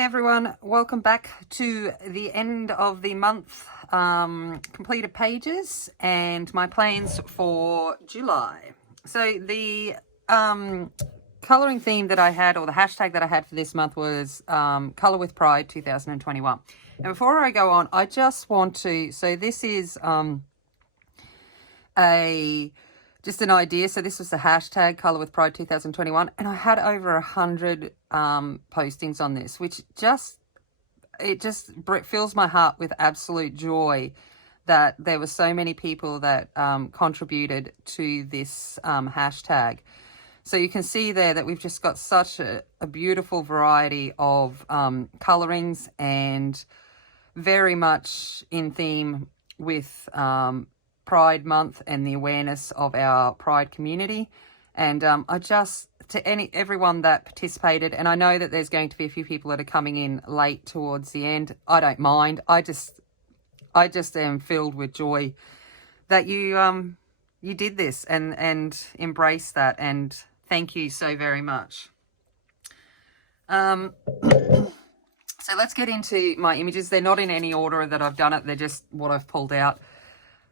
Hey everyone, welcome back to the end of the month completed pages and my plans for July. So the colouring theme that I had, or the hashtag that I had for this month, was Colour with Pride 2021. And before I go on, I just want to, so this is just an idea. So this was the hashtag Colour with Pride 2021, and I had over 100 postings on this, which it just fills my heart with absolute joy that there were so many people that contributed to this hashtag. So you can see there that we've just got such a beautiful variety of colourings, and very much in theme with Pride Month and the awareness of our Pride community. And everyone that participated, and I know that there's going to be a few people that are coming in late towards the end. I don't mind. I just am filled with joy that you did this and embrace that, and thank you so very much. So let's get into my images. They're not in any order that I've done it. They're just what I've pulled out.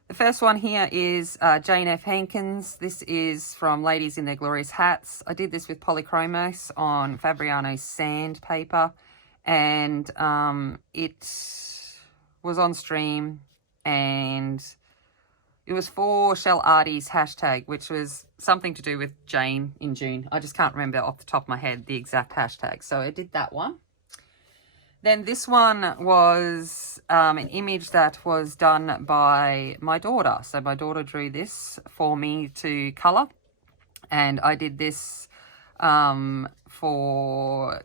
The first one here is Jane F. Hankins. This is from Ladies in Their Glorious Hats. I did this with Polychromos on Fabriano's sandpaper, and it was on stream, and it was for Shell Artie's hashtag, which was something to do with Jane in June. I just can't remember off the top of my head the exact hashtag. So I did that one. Then this one was an image that was done by my daughter. So my daughter drew this for me to colour, and I did this for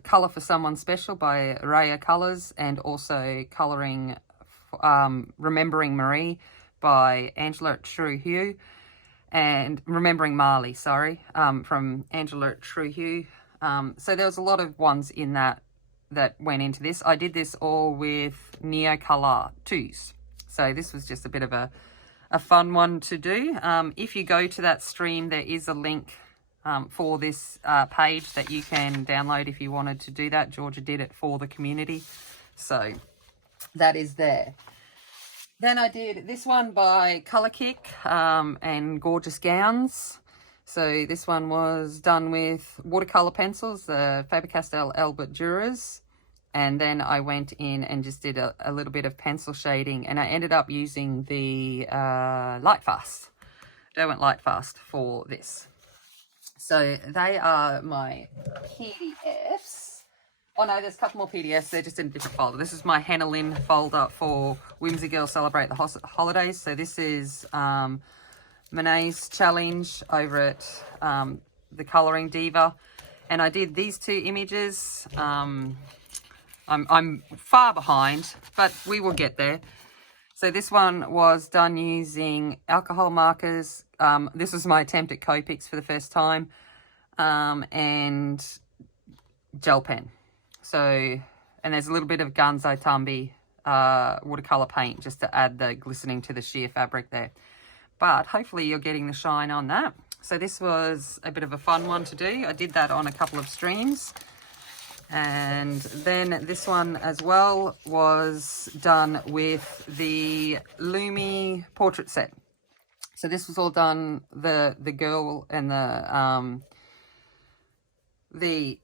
Colour for Someone Special by Raya Colours, and also colouring Remembering Marie by Angela Trujillo, and Remembering Marley, from Angela Trujillo. So there was a lot of ones in that went into this. I did this all with Neo Color 2s. So this was just a bit of a fun one to do. If you go to that stream, there is a link for this page that you can download if you wanted to do that. Georgia did it for the community. So that is there. Then I did this one by Colour Kick and Gorgeous Gowns. So this one was done with watercolour pencils, the Faber-Castell Albert Duras. And then I went in and just did a little bit of pencil shading, and I ended up using the Lightfast, Derwent Lightfast for this. So they are my PDFs. Oh no, there's a couple more PDFs. They're just in a different folder. This is my Hannah Lynn folder for Whimsy Girl Celebrate the Holidays. So this is Monet's challenge over at the Colouring Diva, and I did these two images. I'm far behind, but we will get there. So this one was done using alcohol markers. This was my attempt at Copics for the first time, and gel pen. So, and there's a little bit of Gunzo Tumby watercolour paint just to add the glistening to the sheer fabric there. But hopefully you're getting the shine on that. So this was a bit of a fun one to do. I did that on a couple of streams. And then this one as well was done with the Lumi portrait set. So this was all done, the girl and the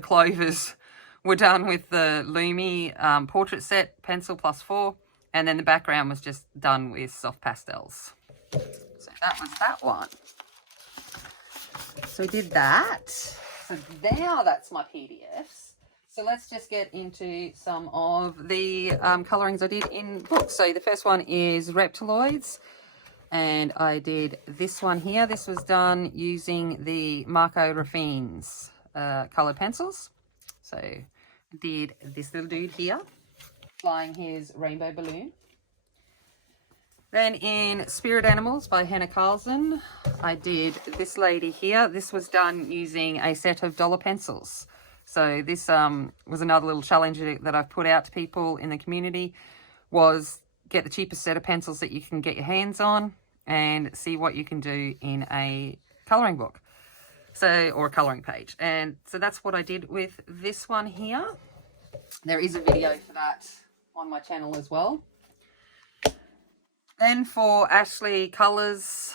clovers were done with the Lumi portrait set, pencil +4. And then the background was just done with soft pastels. So that was that one. So we did that. So now that's my PDFs. So let's just get into some of the colourings I did in books. So the first one is Reptiloids. And I did this one here. This was done using the Marco Raffines coloured pencils. So I did this little dude here, flying his rainbow balloon. Then in Spirit Animals by Hannah Carlson, I did this lady here. This was done using a set of dollar pencils. So this was another little challenge that I've put out to people in the community, was get the cheapest set of pencils that you can get your hands on and see what you can do in a colouring book. So, or a colouring page. And so that's what I did with this one here. There is a video for that on my channel as well. Then for Ashley Colours,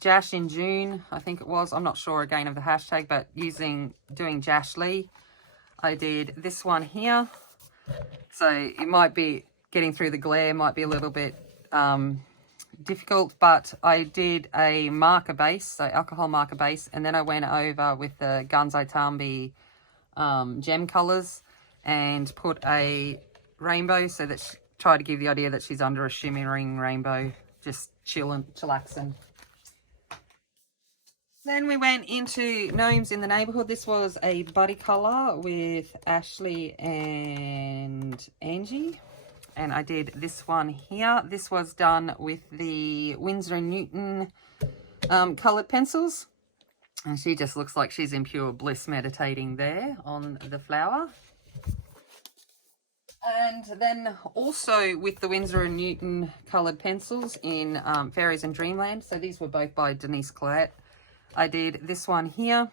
Jash in June, I think it was. I'm not sure again of the hashtag, but doing Jashly, I did this one here. So it might be getting through the glare, might be a little bit difficult, but I did a marker base, so alcohol marker base, and then I went over with the Gunzo Tambi gem colours and put a rainbow, so that try to give the idea that she's under a shimmering rainbow, just chillaxing. Then we went into Gnomes in the Neighbourhood. This was a buddy colour with Ashley and Angie. And I did this one here. This was done with the Winsor & Newton coloured pencils. And she just looks like she's in pure bliss meditating there on the flower. And then also with the Winsor & Newton coloured pencils in Fairies Dreamland. So these were both by Denise Collette. I did this one here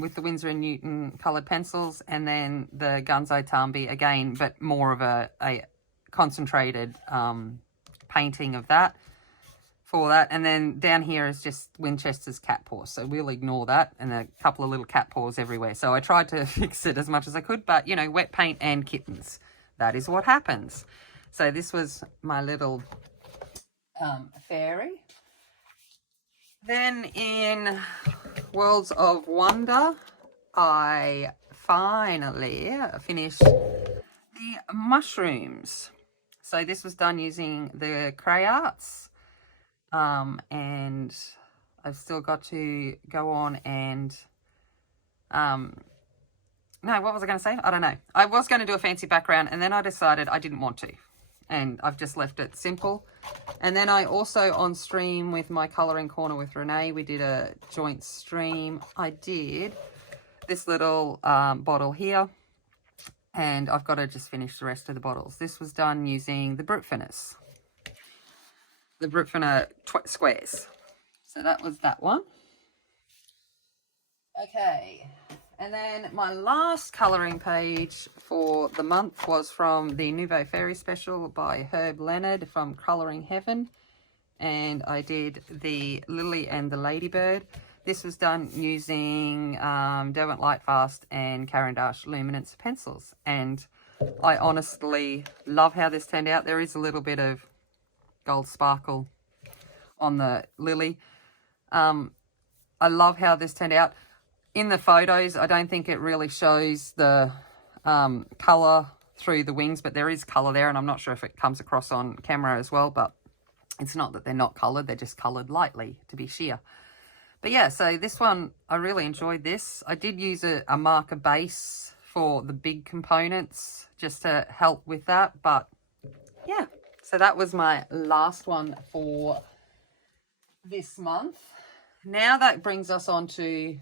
with the Winsor & Newton coloured pencils, and then the Gunzo Tambi again, but more of a concentrated painting of that for that. And then down here is just Winchester's cat paws, so we'll ignore that, and a couple of little cat paws everywhere. So I tried to fix it as much as I could, but you know, wet paint and kittens, that is what happens. So this was my little fairy. Then in Worlds of Wonder, I finally finished the mushrooms. So this was done using the Cray Arts, and I've still got to go on and no, what was I going to say? I don't know. I was going to do a fancy background, and then I decided I didn't want to, and I've just left it simple. And then I also, on stream with my Colouring Corner with Renee, we did a joint stream. I did this little bottle here, and I've got to just finish the rest of the bottles. This was done using the Brutfinus, the Brutfiner squares. So that was that one. Okay, and then my last colouring page for the month was from the Nouveau Fairies Special by Herb Leonard from Colouring Heaven. And I did the Lily and the Ladybird. This was done using Derwent Lightfast and Caran d'Ache Luminance pencils. And I honestly love how this turned out. There is a little bit of gold sparkle on the lily. I love how this turned out. In the photos, I don't think it really shows the colour through the wings, but there is colour there, and I'm not sure if it comes across on camera as well, but it's not that they're not coloured, they're just coloured lightly to be sheer. But yeah, so this one, I really enjoyed this. I did use a marker base for the big components just to help with that, but yeah. So that was my last one for this month. Now that brings us on to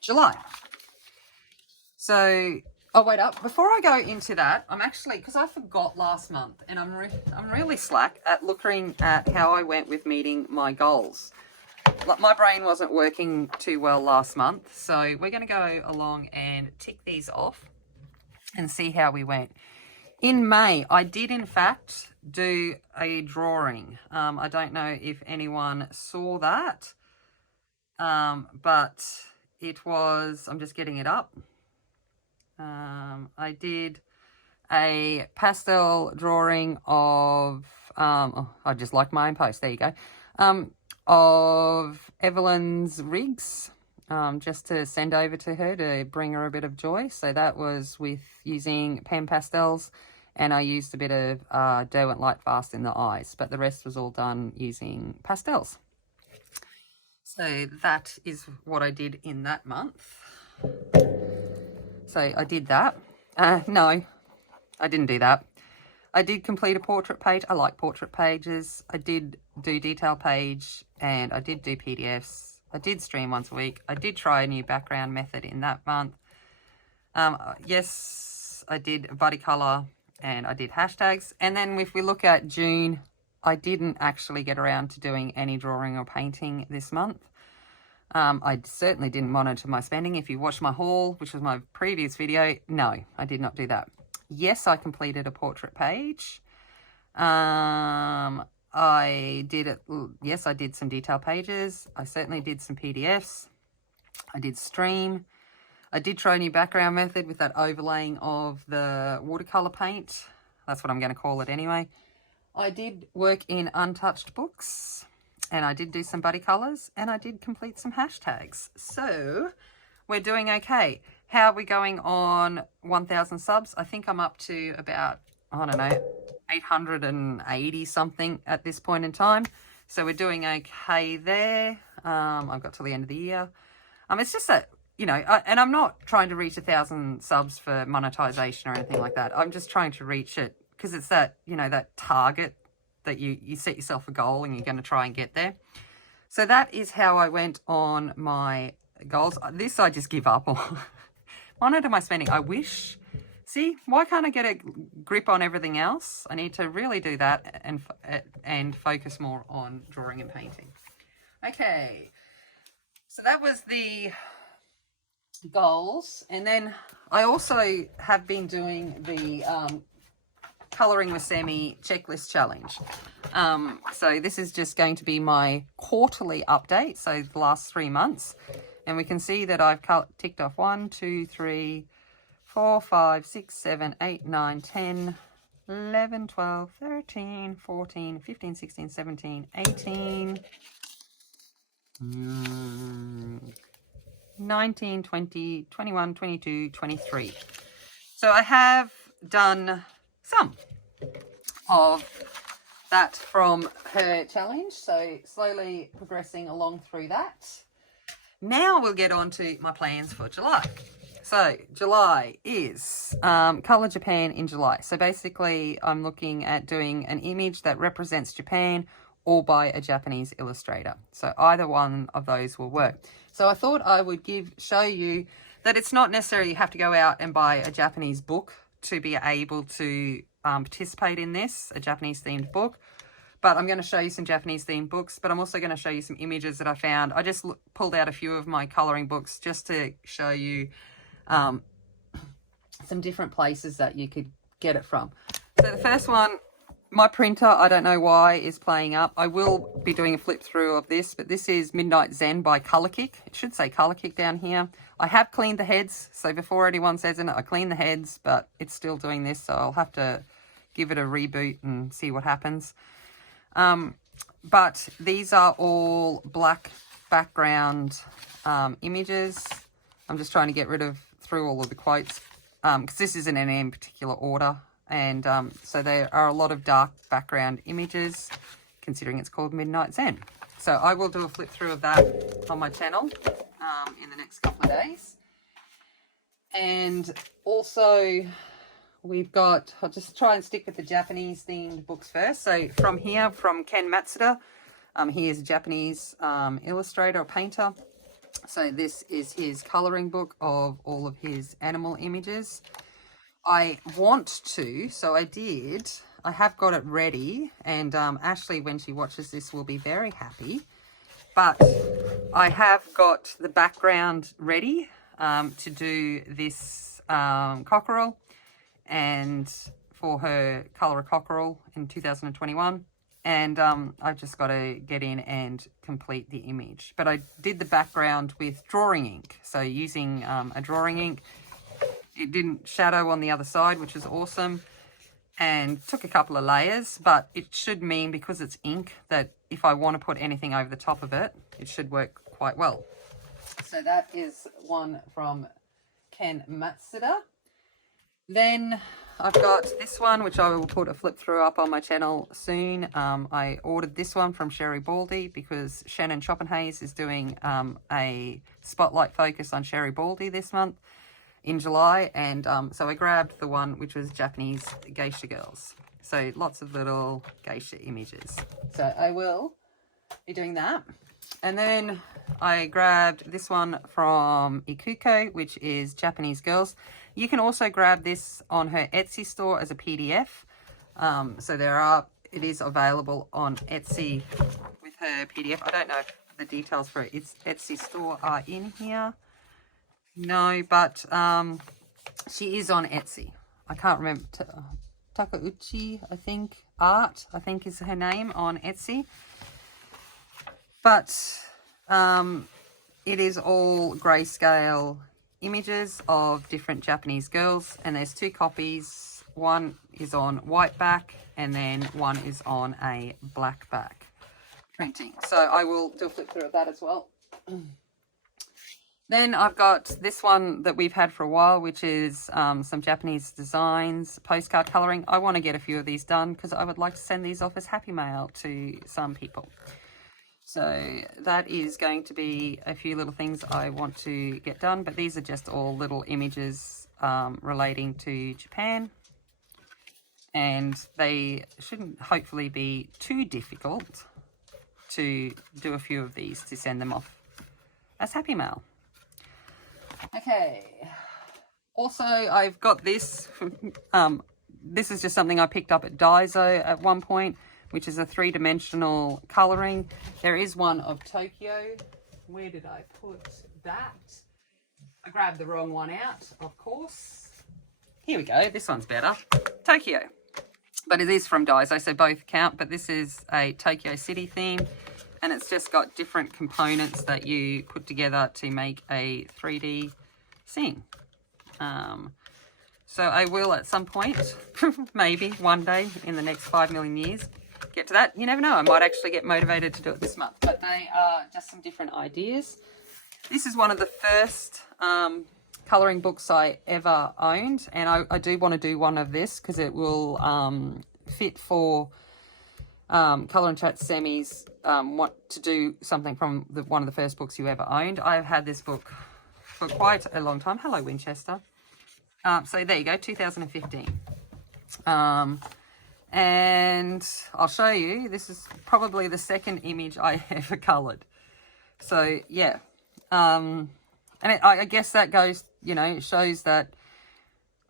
July. So, oh wait up, before I go into that, I'm actually, because I forgot last month, and I'm really slack at looking at how I went with meeting my goals. Like, my brain wasn't working too well last month, so we're going to go along and tick these off and see how we went. In May, I did in fact do a drawing. I don't know if anyone saw that, but it was, I'm just getting it up. I did a pastel drawing of, oh, I just like my own post, there you go, of Evelyn's rigs, just to send over to her to bring her a bit of joy. So that was with using pen pastels, and I used a bit of Derwent Lightfast in the eyes, but the rest was all done using pastels. So that is what I did in that month. So I did that. No, I didn't do that. I did complete a portrait page. I like portrait pages. I did do detail page, and I did do PDFs. I did stream once a week. I did try a new background method in that month. Yes, I did body color, and I did hashtags. And then if we look at June, I didn't actually get around to doing any drawing or painting this month. I certainly didn't monitor my spending. If you watched my haul, which was my previous video, no, I did not do that. Yes, I completed a portrait page. I did it. Yes, I did some detail pages. I certainly did some PDFs. I did stream. I did try a new background method with that overlaying of the watercolor paint. That's what I'm going to call it anyway. I did work in untouched books, and I did do some buddy colors, and I did complete some hashtags. So we're doing okay. How are we going on 1,000 subs? I think I'm up to about, I don't know, 880 something at this point in time. So we're doing okay there. I've got till the end of the year. It's just that, you know, and I'm not trying to reach 1,000 subs for monetization or anything like that. I'm just trying to reach it because it's that, you know, that target that you set yourself a goal and you're going to try and get there. So that is how I went on my goals. This I just give up on. Monitor my spending. I wish. See, why can't I get a grip on everything else? I need to really do that and focus more on drawing and painting. Okay, so that was the goals. And then I also have been doing the Colouring with Sammy checklist challenge. So this is just going to be my quarterly update, so the last 3 months. And we can see that I've ticked off 1, 2, 3, 4, 5, 6, 7, 8, 9, 10, 11, 12, 13, 14, 15, 16, 17, 18, 19, 20, 21, 22, 23. So I have done some of that from her challenge. So slowly progressing along through that. Now we'll get on to my plans for July. So July is Colour Japan in July. So basically I'm looking at doing an image that represents Japan or by a Japanese illustrator. So either one of those will work. So I thought I would show you that it's not necessarily you have to go out and buy a Japanese book to be able to participate in this, a Japanese themed book. But I'm going to show you some Japanese themed books, but I'm also going to show you some images that I found. I just pulled out a few of my colouring books just to show you some different places that you could get it from. So the first one, my printer, I don't know why, is playing up. I will be doing a flip through of this, but this is Midnight Zen by Colour Kick. It should say Colour Kick down here. I have cleaned the heads, so before anyone says it, I cleaned the heads, but it's still doing this, so I'll have to give it a reboot and see what happens. But these are all black background images. I'm just trying to get rid of through all of the quotes because this isn't in any particular order. And so there are a lot of dark background images, considering it's called Midnight Zen. So I will do a flip through of that on my channel in the next couple of days. And also we've got, I'll just try and stick with the Japanese themed books first. So from here, from Ken Matsuda, he is a Japanese illustrator or painter. So this is his colouring book of all of his animal images. I want to, so I did, I have got it ready, and Ashley, when she watches this, will be very happy. But I have got the background ready to do this cockerel, and for her Colour a Cockerel in 2021. And I've just got to get in and complete the image. But I did the background with drawing ink. So using a drawing ink, it didn't shadow on the other side, which is awesome. And took a couple of layers, but it should mean, because it's ink, that if I want to put anything over the top of it, it should work quite well. So that is one from Ken Matsuda. Then I've got this one, which I will put a flip through up on my channel soon. I ordered this one from Sherry Baldi because Shannon Choppenhayes is doing a spotlight focus on Sherry Baldi this month in July. And so I grabbed the one which was Japanese geisha girls. So lots of little geisha images. So I will be doing that. And then I grabbed this one from Ikuko, which is Japanese girls. You can also grab this on her Etsy store as a PDF. So there are it is available on Etsy with her PDF. I don't know if the details for its Etsy store are in here. No, but she is on Etsy. I can't remember. Takauchi, I think. Art, I think is her name on Etsy. But it is all grayscale images of different Japanese girls, and there's 2 copies. One is on white back and then one is on a black back printing. So I will do a flip through of that as well. Then I've got this one that we've had for a while, which is some Japanese designs, postcard colouring. I want to get a few of these done because I would like to send these off as happy mail to some people. So that is going to be a few little things I want to get done, but these are just all little images relating to Japan. And they shouldn't hopefully be too difficult to do a few of these to send them off as happy mail. Okay. Also, I've got this. This is just something I picked up at Daiso at one point, which is a 3-dimensional colouring. There is one of Tokyo. Where did I put that? I grabbed the wrong one out, of course. Here we go. This one's better. Tokyo. But it is from Daiso, so both count. But this is a Tokyo City theme, and it's just got different components that you put together to make a 3D scene. So I will at some point, maybe one day in the next 5 million years, get to that. You never know, I might actually get motivated to do it this month. But they are just some different ideas. This is one of the first colouring books I ever owned, and I do want to do one of this because it will fit for Colour and Chat semis. Want to do something from one of the first books you ever owned. I've had this book for quite a long time. Hello, Winchester. So there you go, 2015. And I'll show you, this is probably the second image I ever coloured. So yeah, and I guess that goes, you know, it shows that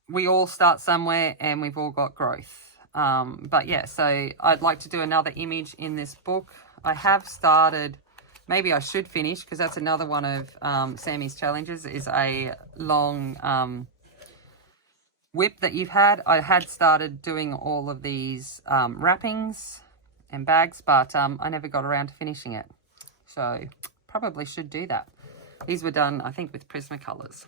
we all start somewhere and we've all got growth. But yeah, so I'd like to do another image in this book. I have started, maybe I should finish, because that's another one of Sammy's challenges, is a long whip that you've had. I had started doing all of these wrappings and bags, but I never got around to finishing it. So probably should do that. These were done, I think, with Prismacolors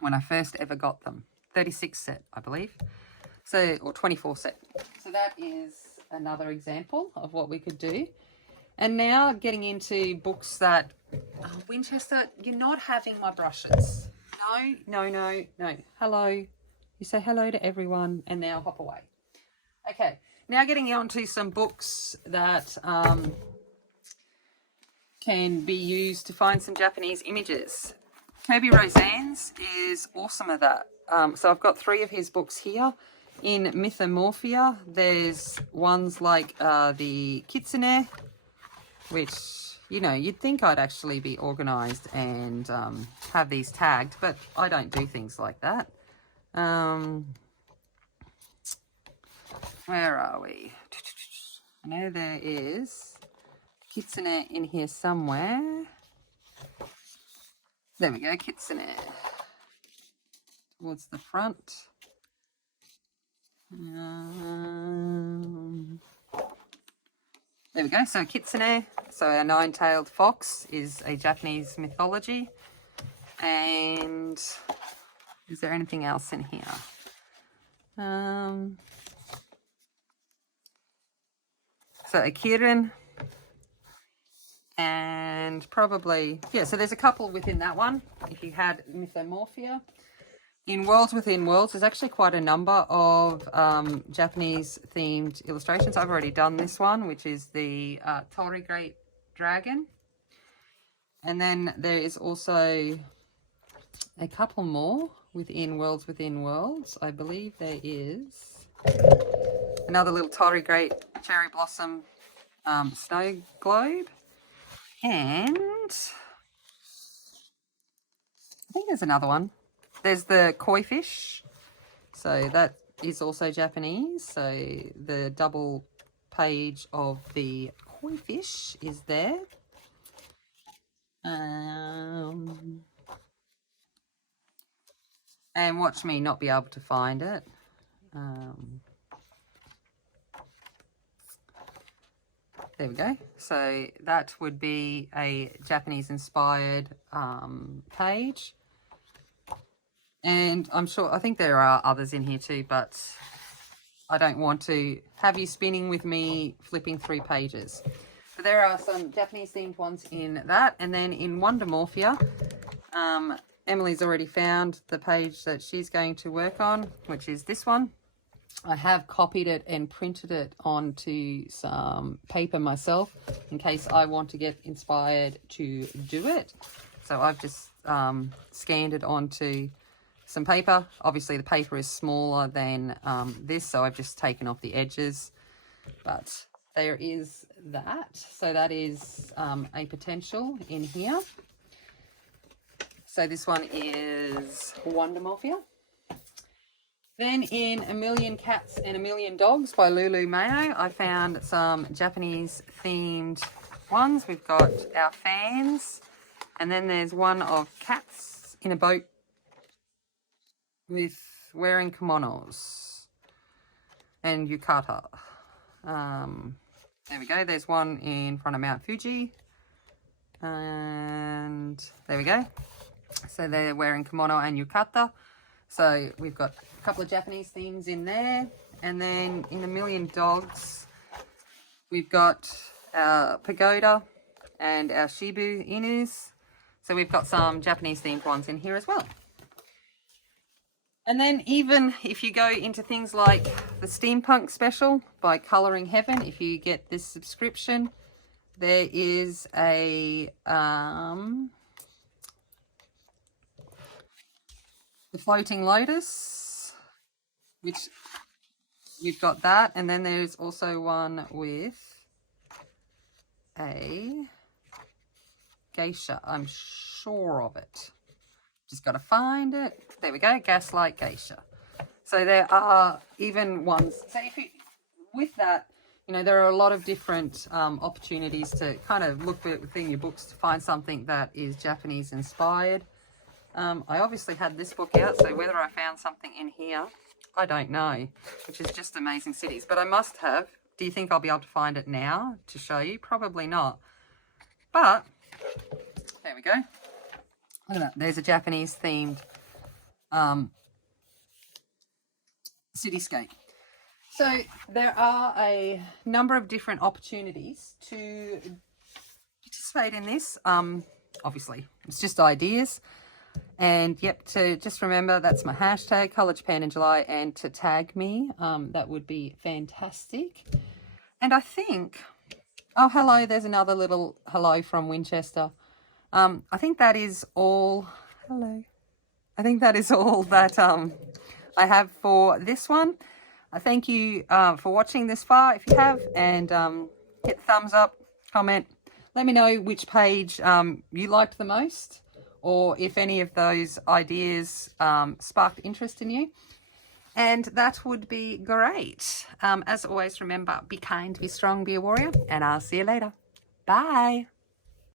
when I first ever got them. 36 set, I believe. So, or 24 set. So that is another example of what we could do. And now getting into books that, Winchester, you're not having my brushes. No. Hello. You say hello to everyone and now hop away. Okay, now getting on to some books that can be used to find some Japanese images. Kirby Roseanne's is awesome at that. So I've got 3 of his books here. In Mythomorphia, there's ones like the Kitsune, which, you know, you'd think I'd actually be organised and have these tagged, but I don't do things like that. Where are we? I know there is Kitsune in here somewhere. There we go, Kitsune. Towards the front. There we go, so Kitsune. So our 9-tailed fox is a Japanese mythology. And is there anything else in here? So a Kirin. And probably, yeah, so there's a couple within that one, if you had Mythomorphia. In Worlds Within Worlds, there's actually quite a number of Japanese-themed illustrations. I've already done this one, which is the Tori Great Dragon. And then there is also a couple more within Worlds Within Worlds. I believe there is another little Tori Great Cherry Blossom Snow Globe. And I think there's another one. There's the koi fish. So that is also Japanese. So the double page of the koi fish is there. And watch me not be able to find it. There we go. So that would be a Japanese inspired page. And I'm sure, I think there are others in here too, but I don't want to have you spinning with me flipping through pages. But there are some Japanese themed ones in that. And then in Wondermorphia, Emily's already found the page that she's going to work on, which is this one. I have copied it and printed it onto some paper myself in case I want to get inspired to do it. So I've just scanned it onto some paper. Obviously the paper is smaller than this, so I've just taken off the edges. But there is that. So that is a potential in here. So this one is Wondermorphia. Then in A Million Cats and a Million Dogs by Lulu Mayo, I found some Japanese themed ones. We've got our fans, and then there's one of cats in a boat with wearing kimonos and yukata. There we go. There's one in front of Mount Fuji. And there we go. So they're wearing kimono and yukata. So we've got a couple of Japanese themes in there. And then in A Million Dogs, we've got our pagoda and our Shibu Inus. So we've got some Japanese themed ones in here as well. And then even if you go into things like the Steampunk Special by Colouring Heaven, if you get this subscription, there is a the Floating Lotus, which you've got that. And then there's also one with a geisha, I'm sure of it. Just got to find it. There we go, Gaslight Geisha. So there are even ones. So if you, with that, you know, there are a lot of different opportunities to kind of look within your books to find something that is Japanese inspired. I obviously had this book out, so whether I found something in here, I don't know, which is just Amazing Cities. But I must have. Do you think I'll be able to find it now to show you? Probably not. But there we go. Look at that. There's a Japanese themed cityscape. So there are a number of different opportunities to participate in this. Obviously, it's just ideas. And yep, to just remember, that's my hashtag, Colour Japan in July, and to tag me, that would be fantastic. And I think, oh, hello, there's another little hello from Winchester. I think that is all, hello. I think that is all that I have for this one. I thank you for watching this far, if you have, and hit the thumbs up, comment. Let me know which page you liked the most, or if any of those ideas sparked interest in you. And that would be great. As always, remember, be kind, be strong, be a warrior, and I'll see you later. Bye.